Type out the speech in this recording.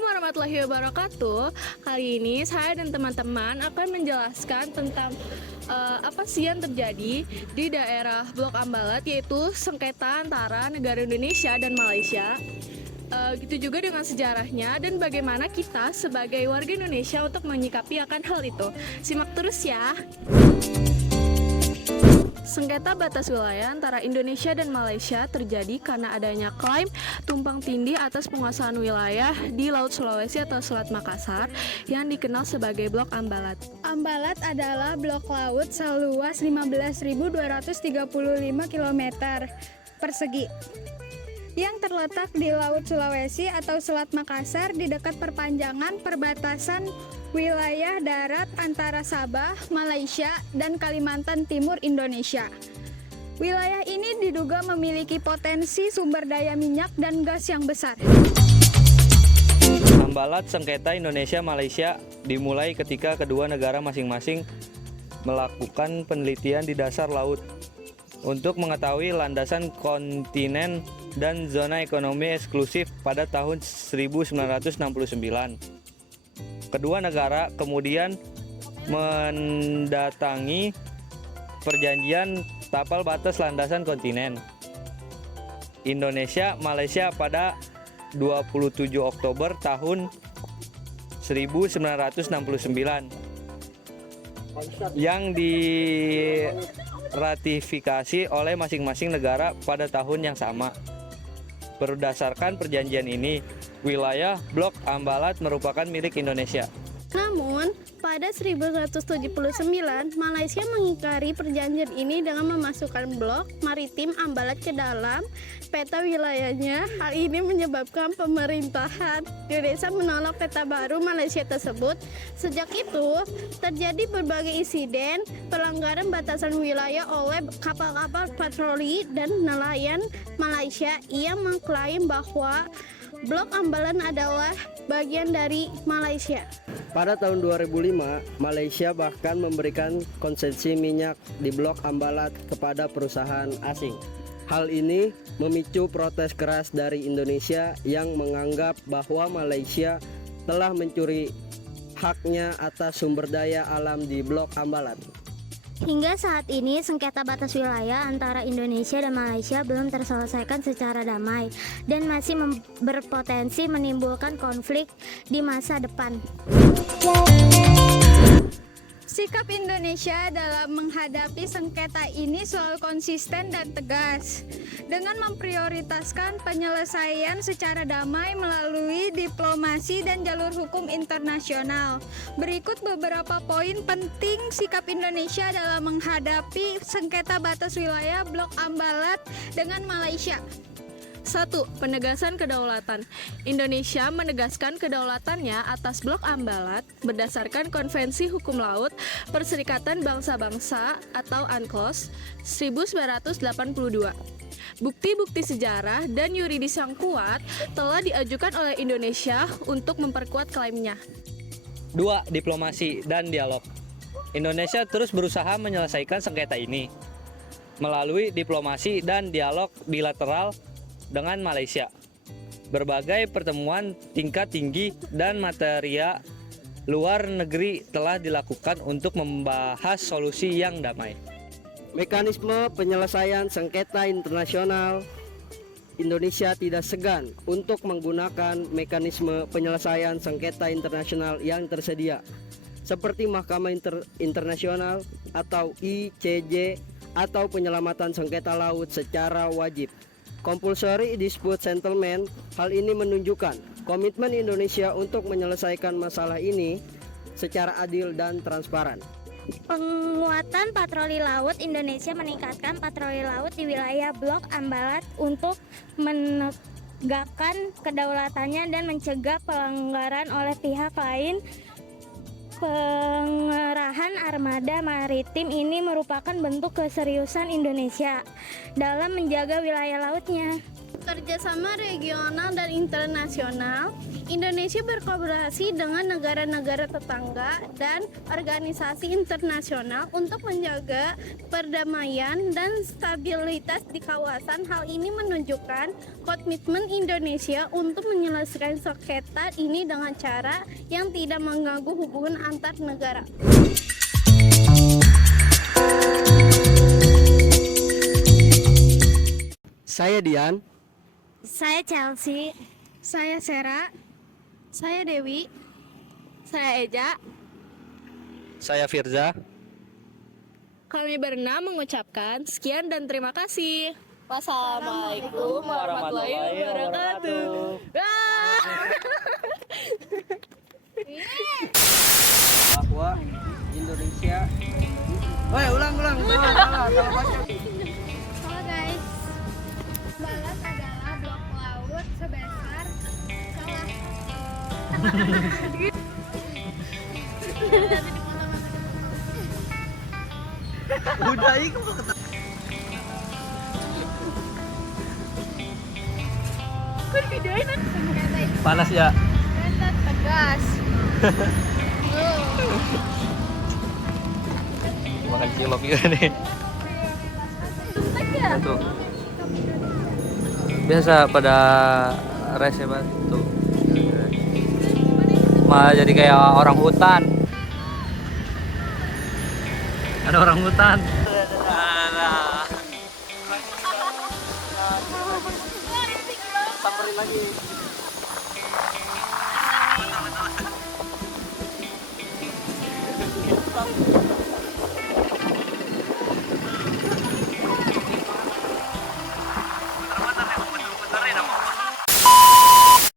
Assalamualaikum warahmatullahi wabarakatuh. Kali ini saya dan teman-teman akan menjelaskan tentang apa sih yang terjadi di daerah Blok Ambalat, yaitu sengketa antara negara Indonesia dan Malaysia. Gitu juga dengan sejarahnya dan bagaimana kita sebagai warga Indonesia untuk menyikapi akan hal itu. Simak terus ya. Sengketa batas wilayah antara Indonesia dan Malaysia terjadi karena adanya klaim tumpang tindih atas penguasaan wilayah di Laut Sulawesi atau Selat Makassar yang dikenal sebagai Blok Ambalat. Ambalat adalah blok laut seluas 15.235 km persegi yang terletak di Laut Sulawesi atau Selat Makassar di dekat perpanjangan perbatasan wilayah darat antara Sabah, Malaysia, dan Kalimantan Timur Indonesia. Wilayah ini diduga memiliki potensi sumber daya minyak dan gas yang besar. Ambalat sengketa Indonesia-Malaysia dimulai ketika kedua negara masing-masing melakukan penelitian di dasar laut untuk mengetahui landasan kontinen dan zona ekonomi eksklusif pada tahun 1969. Kedua negara kemudian mendatangi perjanjian tapal batas landasan kontinen Indonesia-Malaysia pada 27 Oktober tahun 1969 yang diratifikasi oleh masing-masing negara pada tahun yang sama. Berdasarkan perjanjian ini, wilayah Blok Ambalat merupakan milik Indonesia. Namun, pada 1979, Malaysia mengingkari perjanjian ini dengan memasukkan blok maritim Ambalat ke dalam peta wilayahnya. Hal ini menyebabkan pemerintahan Indonesia menolak peta baru Malaysia tersebut. Sejak itu, terjadi berbagai insiden pelanggaran batasan wilayah oleh kapal-kapal patroli dan nelayan Malaysia yang mengklaim bahwa Blok Ambalat adalah bagian dari Malaysia. Pada tahun 2005, Malaysia bahkan memberikan konsesi minyak di Blok Ambalat kepada perusahaan asing. Hal ini memicu protes keras dari Indonesia yang menganggap bahwa Malaysia telah mencuri haknya atas sumber daya alam di Blok Ambalat. Hingga saat ini, sengketa batas wilayah antara Indonesia dan Malaysia belum terselesaikan secara damai dan masih berpotensi menimbulkan konflik di masa depan. Sikap Indonesia dalam menghadapi sengketa ini selalu konsisten dan tegas dengan memprioritaskan penyelesaian secara damai melalui diplomasi dan jalur hukum internasional. Berikut beberapa poin penting sikap Indonesia dalam menghadapi sengketa batas wilayah Blok Ambalat dengan Malaysia. 1. Penegasan kedaulatan. Indonesia menegaskan kedaulatannya atas Blok Ambalat berdasarkan Konvensi Hukum Laut Perserikatan Bangsa-Bangsa atau UNCLOS 1982. Bukti-bukti sejarah dan yuridis yang kuat telah diajukan oleh Indonesia untuk memperkuat klaimnya. 2. Diplomasi dan dialog. Indonesia terus berusaha menyelesaikan sengketa ini melalui diplomasi dan dialog bilateral dengan Malaysia. Berbagai pertemuan tingkat tinggi dan materia luar negeri telah dilakukan untuk membahas solusi yang damai. Mekanisme penyelesaian sengketa internasional. Indonesia tidak segan untuk menggunakan mekanisme penyelesaian sengketa internasional yang tersedia, seperti Mahkamah Internasional atau ICJ atau penyelamatan sengketa laut secara wajib. Compulsory Dispute Settlement. Hal ini menunjukkan komitmen Indonesia untuk menyelesaikan masalah ini secara adil dan transparan. Penguatan patroli laut. Indonesia meningkatkan patroli laut di wilayah Blok Ambalat untuk menegakkan kedaulatannya dan mencegah pelanggaran oleh pihak lain. Pengerahan armada maritim ini merupakan bentuk keseriusan Indonesia dalam menjaga wilayah lautnya. Kerjasama regional dan internasional. Indonesia berkolaborasi dengan negara-negara tetangga dan organisasi internasional untuk menjaga perdamaian dan stabilitas di kawasan. Hal ini menunjukkan komitmen Indonesia untuk menyelesaikan sengketa ini dengan cara yang tidak mengganggu hubungan antar negara. Saya Dian. Saya Chelsea. Saya Sera. Saya Dewi. Saya Eja. Saya Firza. Kami berenam mengucapkan sekian dan terima kasih. Wassalamualaikum warahmatullahi wabarakatuh. Ah! Bahwa Indonesia. Woi, ulang. Salah baca. Halo guys. Balat adalah blok laut sebesar Udah ikut kata. Panas ya. tegas. Makan cilok juga nih. Tuh. Biasa pada rese banget tuh. Malah jadi kayak orang hutan. Ada orang hutan. Samperin lagi.